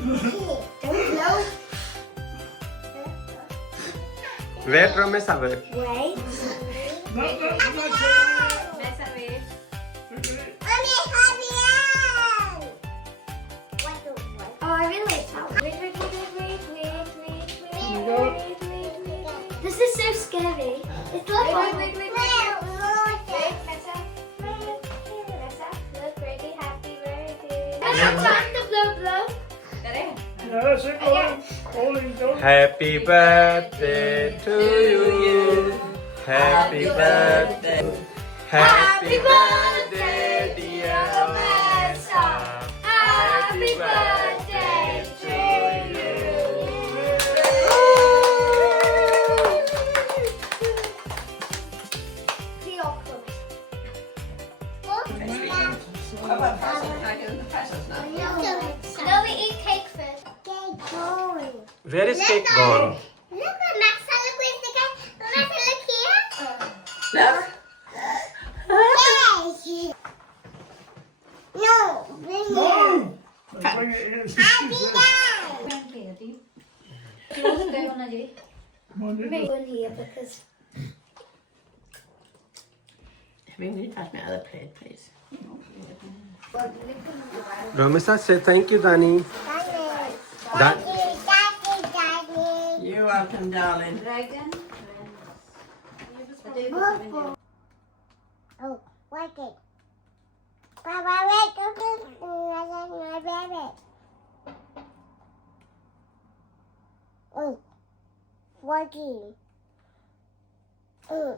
No. Wait, Romaisa, wait. Wait. Mesa wait. Oh, I really like that. Wait. This is so scary. It's like Wait, Mesa. Mesa, look ready. Happy birthday. time to blow. Correct. Yeah, that's it. Holding down. Happy birthday to you. Happy birthday. Happy birthday, dear Romaisa. Happy birthday to you. No, we eat cake first. Cake going. Where is cake gone? Look at Maxa, look where's the cake. Maxa, look here. Look. Yes. No, bring it. No! Bring it in. Close पे होना चाहिए. Maybe one here because Can you pass me other plate, please? Romaisa, say thank you, Dani. Daddy. You're welcome, darling. Dragon. Oh, like it. Papa, wait, my baby. Oh, working. Huh?